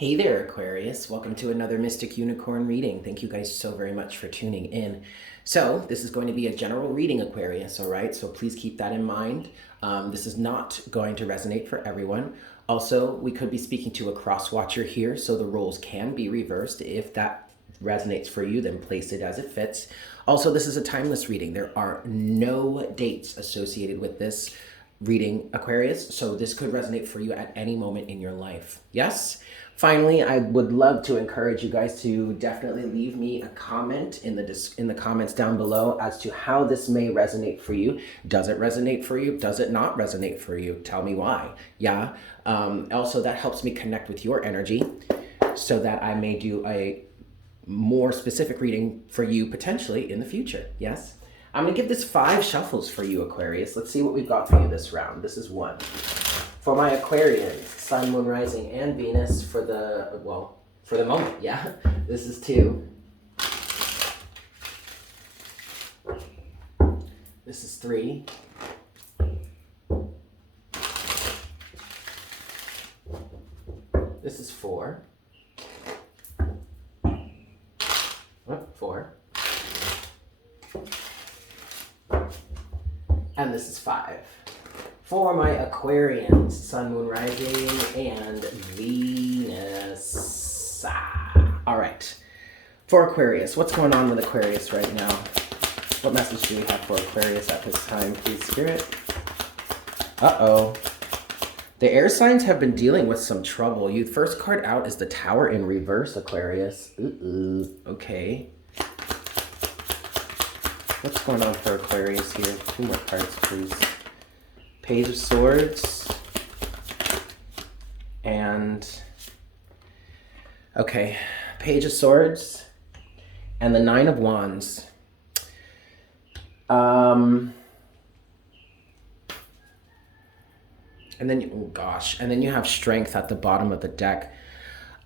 Hey there, Aquarius. Welcome to another Mystic Unicorn reading. Thank you guys so very much for tuning in. So, this is going to be a general reading, Aquarius, all right? So please keep that in mind. This is not going to resonate for everyone. Also, we could be speaking to a cross-watcher here, so the roles can be reversed. If that resonates for you, then place it as it fits. Also, this is a timeless reading. There are no dates associated with this reading, Aquarius, so this could resonate for you at any moment in your life. Yes? Finally, I would love to encourage you guys to definitely leave me a comment in the comments down below as to how this may resonate for you. Does it resonate for you? Does it not resonate for you? Tell me why. Yeah. Also, that helps me connect with your energy so that I may do a more specific reading for you potentially in the future. Yes. I'm going to give this 5 shuffles for you, Aquarius. Let's see what we've got for you this round. This is 1. For my Aquarians, Sun, Moon, Rising, and Venus for the moment, yeah. This is 2. This is 3. This is 4. 4. And this is 5. For my Aquarians, Sun, Moon, Rising, and Venus. All right. For Aquarius, what's going on with Aquarius right now? What message do we have for Aquarius at this time, please, Spirit? Uh-oh. The air signs have been dealing with some trouble. Your first card out is the Tower in reverse, Aquarius. Okay. What's going on for Aquarius here? 2 more cards, please. Page of Swords. And... okay. Page of Swords. And the 9 of Wands. And then, oh gosh. And then you have Strength at the bottom of the deck.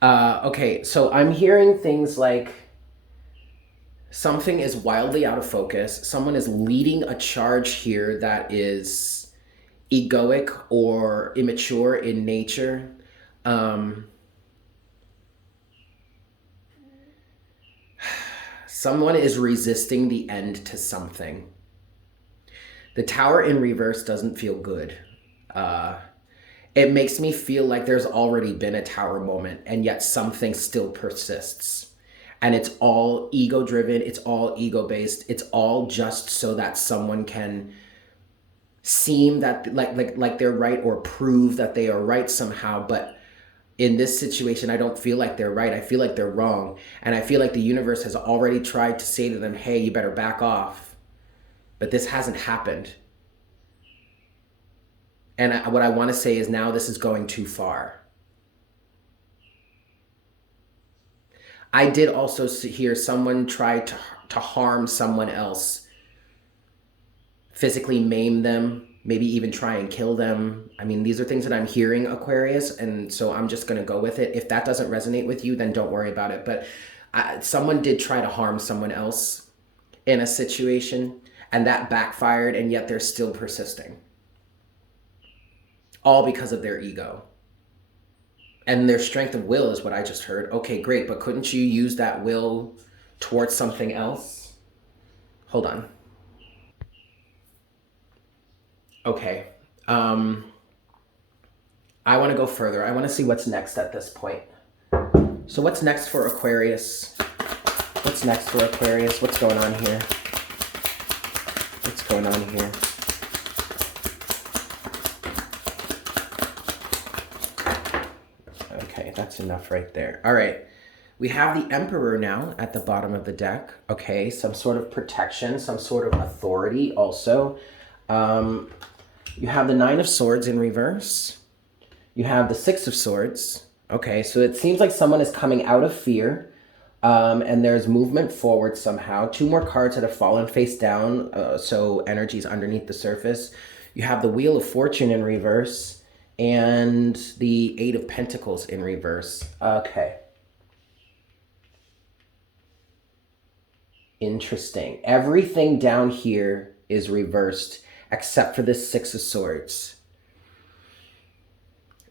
Okay, so I'm hearing things like something is wildly out of focus. Someone is leading a charge here that is egoic or immature in nature. Someone is resisting the end to something. The Tower in reverse doesn't feel good. It makes me feel like there's already been a Tower moment, and yet something still persists. And it's all ego-driven. It's all ego-based. It's all just so that someone can seem that like they're right or prove that they are right somehow. But in this situation, I don't feel like they're right. I feel like they're wrong. And I feel like the universe has already tried to say to them, hey, you better back off. But this hasn't happened. And what I want to say is now this is going too far. I did also hear someone try to harm someone else. Physically maim them, maybe even try and kill them. I mean, these are things that I'm hearing, Aquarius, and so I'm just going to go with it. If that doesn't resonate with you, then don't worry about it. But someone did try to harm someone else in a situation, and that backfired, and yet they're still persisting. All because of their ego. And their strength of will is what I just heard. Okay, great, but couldn't you use that will towards something else? Hold on. Okay. I want to go further. I want to see what's next at this point. So what's next for Aquarius? What's next for Aquarius? What's going on here? What's going on here? Okay, that's enough right there. All right. We have the Emperor now at the bottom of the deck. Okay, some sort of protection, some sort of authority also. You have the 9 of Swords in reverse. You have the 6 of Swords. Okay, so it seems like someone is coming out of fear. And there's movement forward somehow. 2 more cards that have fallen face down. So energy's underneath the surface. You have the Wheel of Fortune in reverse. And the 8 of Pentacles in reverse. Okay. Interesting. Everything down here is reversed except for this 6 of Swords.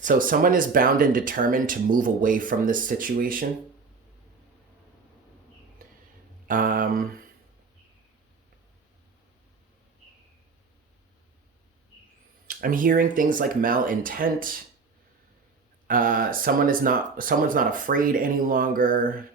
So someone is bound and determined to move away from this situation. I'm hearing things like malintent. Someone's not afraid any longer.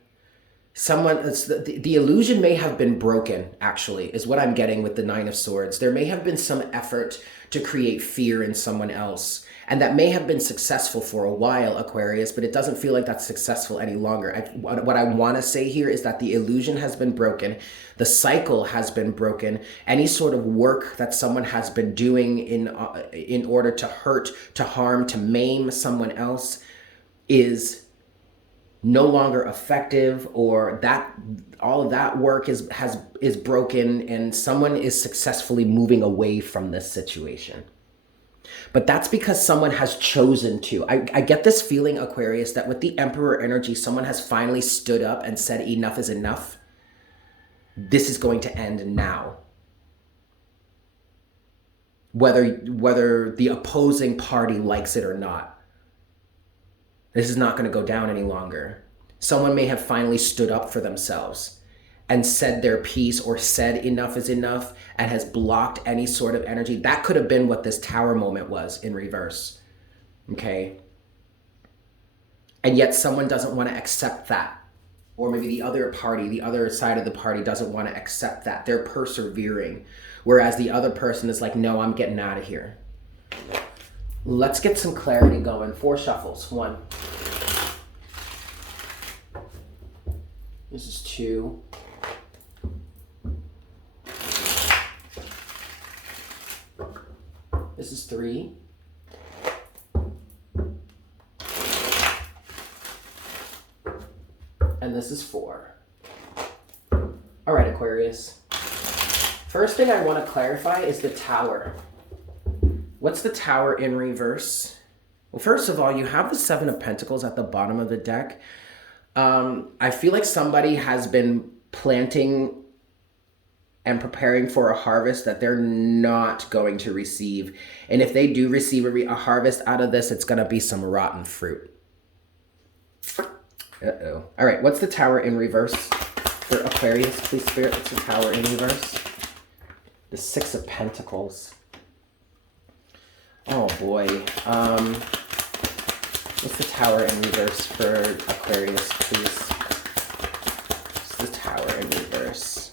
The illusion may have been broken, actually, is what I'm getting with the Nine of Swords. There may have been some effort to create fear in someone else, and that may have been successful for a while, Aquarius, but it doesn't feel like that's successful any longer. What I want to say here is that the illusion has been broken. The cycle has been broken. Any sort of work that someone has been doing in order to hurt, to harm, to maim someone else is no longer effective, or that all of that work is broken, and someone is successfully moving away from this situation. But that's because someone has chosen to. I get this feeling, Aquarius, that with the Emperor energy, someone has finally stood up and said enough is enough. This is going to end now. Whether the opposing party likes it or not. This is not going to go down any longer. Someone may have finally stood up for themselves and said their piece, or said enough is enough, and has blocked any sort of energy. That could have been what this Tower moment was in reverse. Okay? And yet someone doesn't want to accept that. Or maybe the other party, the other side of the party doesn't want to accept that. They're persevering. Whereas the other person is like, no, I'm getting out of here. Let's get some clarity going. 4 shuffles. 1. This is 2. This is 3. And this is 4. All right, Aquarius. First thing I want to clarify is the Tower. What's the Tower in reverse? Well, first of all, you have the 7 of Pentacles at the bottom of the deck. I feel like somebody has been planting and preparing for a harvest that they're not going to receive. And if they do receive a harvest out of this, it's going to be some rotten fruit. Uh-oh. All right, what's the Tower in reverse for Aquarius? Please, Spirit, what's the Tower in reverse? The 6 of Pentacles. Oh boy. What's the Tower in reverse for Aquarius, please? What's the Tower in reverse?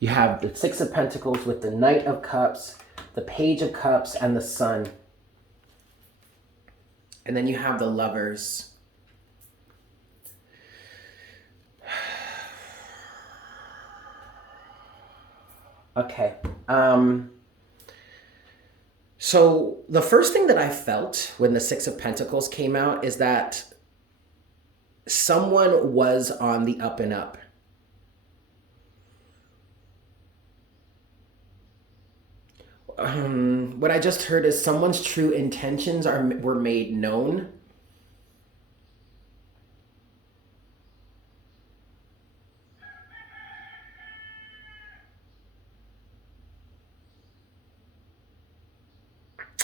You have the 6 of Pentacles with the Knight of Cups, the Page of Cups, and the Sun. And then you have the Lovers. Okay. So the first thing that I felt when the 6 of Pentacles came out is that someone was on the up and up. What I just heard is someone's true intentions were made known.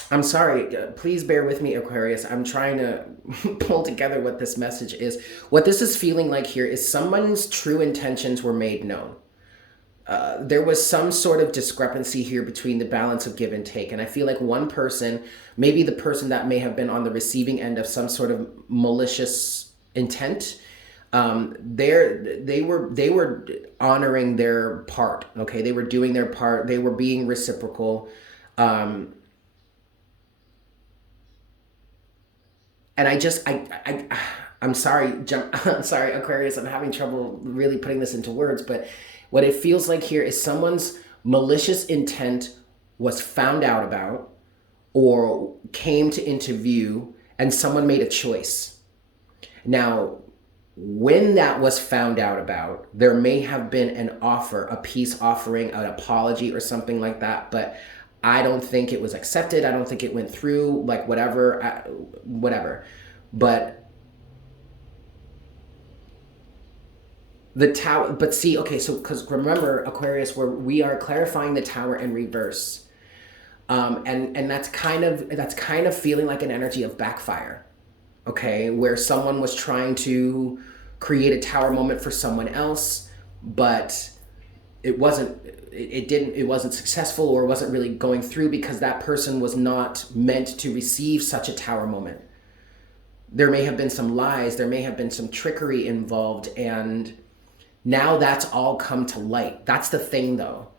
I'm sorry, please bear with me, Aquarius. I'm trying to pull together what this message is. What this is feeling like here is someone's true intentions were made known. There was some sort of discrepancy here between the balance of give and take. And I feel like one person, maybe the person that may have been on the receiving end of some sort of malicious intent, they were honoring their part. Okay, they were doing their part. They were being reciprocal. And I'm sorry, I'm sorry, Aquarius, I'm having trouble really putting this into words, but what it feels like here is someone's malicious intent was found out about or came into view, and someone made a choice. Now, when that was found out about, there may have been an offer, a peace offering, an apology or something like that, but I don't think it was accepted. I don't think it went through, like whatever. But the Tower, but see, okay, so because remember, Aquarius, where we are clarifying the Tower in reverse. And that's kind of feeling like an energy of backfire, okay, where someone was trying to create a tower moment for someone else, but it wasn't successful, or wasn't really going through, because that person was not meant to receive such a tower moment. There may have been some lies, there may have been some trickery involved, and now that's all come to light. That's the thing, though.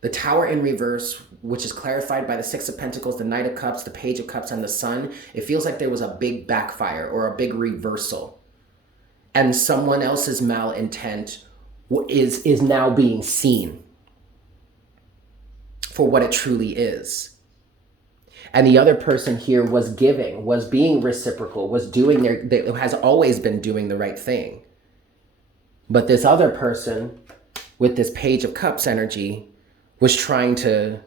The Tower in reverse, which is clarified by the Six of Pentacles, the Knight of Cups, the Page of Cups, and the Sun, it feels like there was a big backfire or a big reversal. And someone else's malintent is now being seen for what it truly is. And the other person here was giving, was being reciprocal, was doing has always been doing the right thing. But this other person with this Page of Cups energy was trying to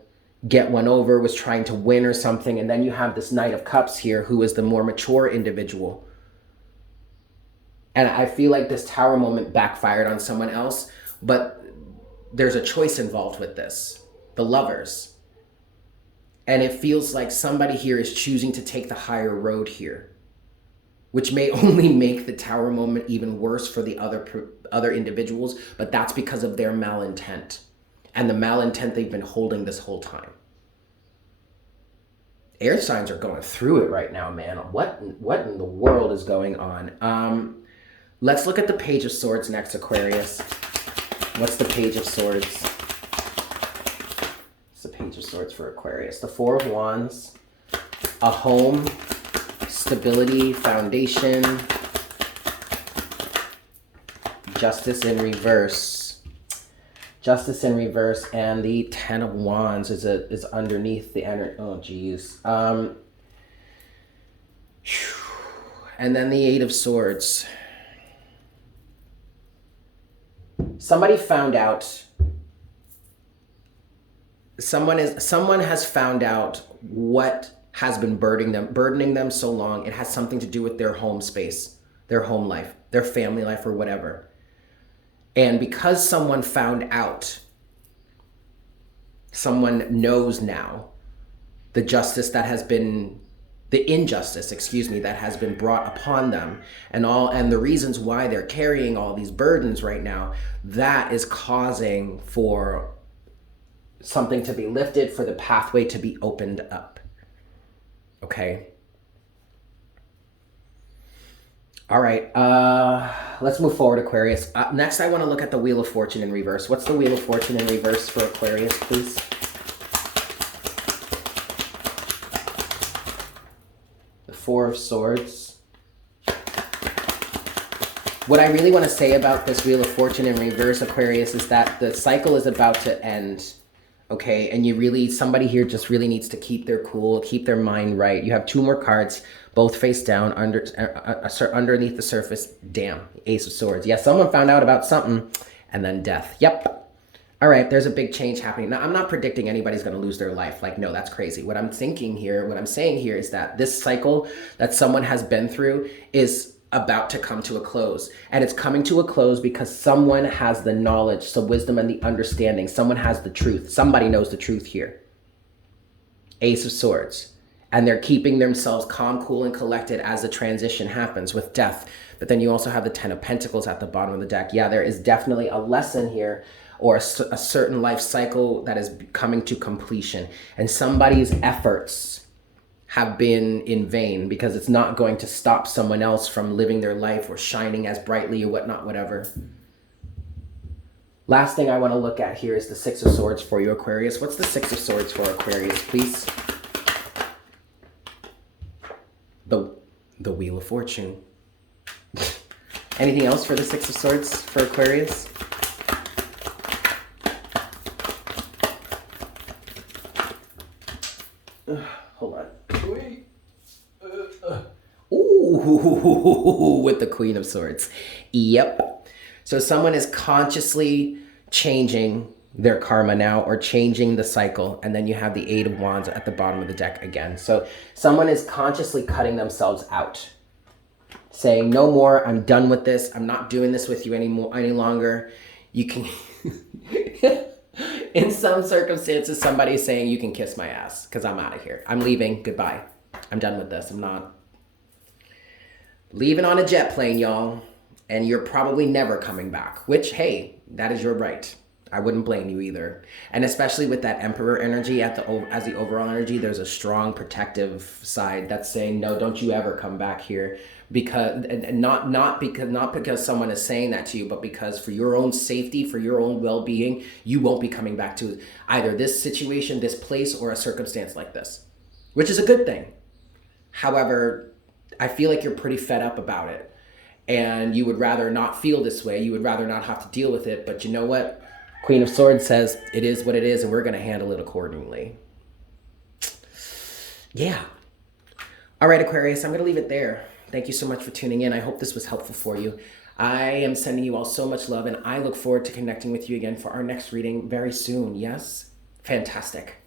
get one over, was trying to win or something. And then you have this Knight of Cups here, who is the more mature individual. And I feel like this tower moment backfired on someone else, but there's a choice involved with this. The Lovers. And it feels like somebody here is choosing to take the higher road here, which may only make the tower moment even worse for the other individuals, but that's because of their malintent. And the malintent they've been holding this whole time. Air signs are going through it right now, man. What in the world is going on? Let's look at the Page of Swords next, Aquarius. What's the Page of Swords? It's the Page of Swords for Aquarius. The Four of Wands, a home, stability, foundation, Justice in reverse. Justice in reverse, and the Ten of Wands is underneath the energy. Oh, geez. And then the Eight of Swords. Somebody found out. Someone has found out what has been burdening them so long. It has something to do with their home space, their home life, their family life, or whatever. And because someone found out, someone knows now the injustice, that has been brought upon them, and the reasons why they're carrying all these burdens right now, that is causing for something to be lifted, for the pathway to be opened up. Okay. All right, let's move forward, Aquarius. Next, I want to look at the Wheel of Fortune in reverse. What's the Wheel of Fortune in reverse for Aquarius, please? The Four of Swords. What I really want to say about this Wheel of Fortune in reverse, Aquarius, is that the cycle is about to end. Okay, and somebody here just really needs to keep their cool, keep their mind right. You have two more cards, both face down, underneath the surface. Damn, Ace of Swords. Yeah, someone found out about something, and then death. Yep. All right, there's a big change happening. Now, I'm not predicting anybody's going to lose their life. Like, no, that's crazy. What I'm saying here is that this cycle that someone has been through is about to come to a close. And it's coming to a close because someone has the knowledge, the wisdom, and the understanding. Someone has the truth. Somebody knows the truth here. Ace of Swords. And they're keeping themselves calm, cool, and collected as the transition happens with death. But then you also have the Ten of Pentacles at the bottom of the deck. Yeah, there is definitely a lesson here, or a certain life cycle that is coming to completion. And somebody's efforts have been in vain, because it's not going to stop someone else from living their life or shining as brightly or whatnot, whatever. Last thing I want to look at here is the Six of Swords for you, Aquarius. What's the Six of Swords for Aquarius, please? The Wheel of Fortune. Anything else for the Six of Swords for Aquarius? Hold on. Wait. Ooh, with the Queen of Swords. Yep. So someone is consciously changing their karma now, or changing the cycle. And then you have the Eight of Wands at the bottom of the deck again. So someone is consciously cutting themselves out, saying, no more, I'm done with this. I'm not doing this with you any longer. You can... In some circumstances, somebody's saying you can kiss my ass because I'm out of here. I'm leaving. Goodbye. I'm done with this. I'm not leaving on a jet plane, y'all. And you're probably never coming back, which, hey, that is your right. I wouldn't blame you either. And especially with that Emperor energy as the overall energy, there's a strong protective side that's saying, no, don't you ever come back here. Because and not because someone is saying that to you, but because for your own safety, for your own well-being, you won't be coming back to either this situation, this place, or a circumstance like this, which is a good thing. However, I feel like you're pretty fed up about it. And you would rather not feel this way. You would rather not have to deal with it. But you know what? Queen of Swords says it is what it is, and we're going to handle it accordingly. Yeah. All right, Aquarius, I'm going to leave it there. Thank you so much for tuning in. I hope this was helpful for you. I am sending you all so much love, and I look forward to connecting with you again for our next reading very soon. Yes? Fantastic.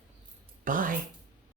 Bye.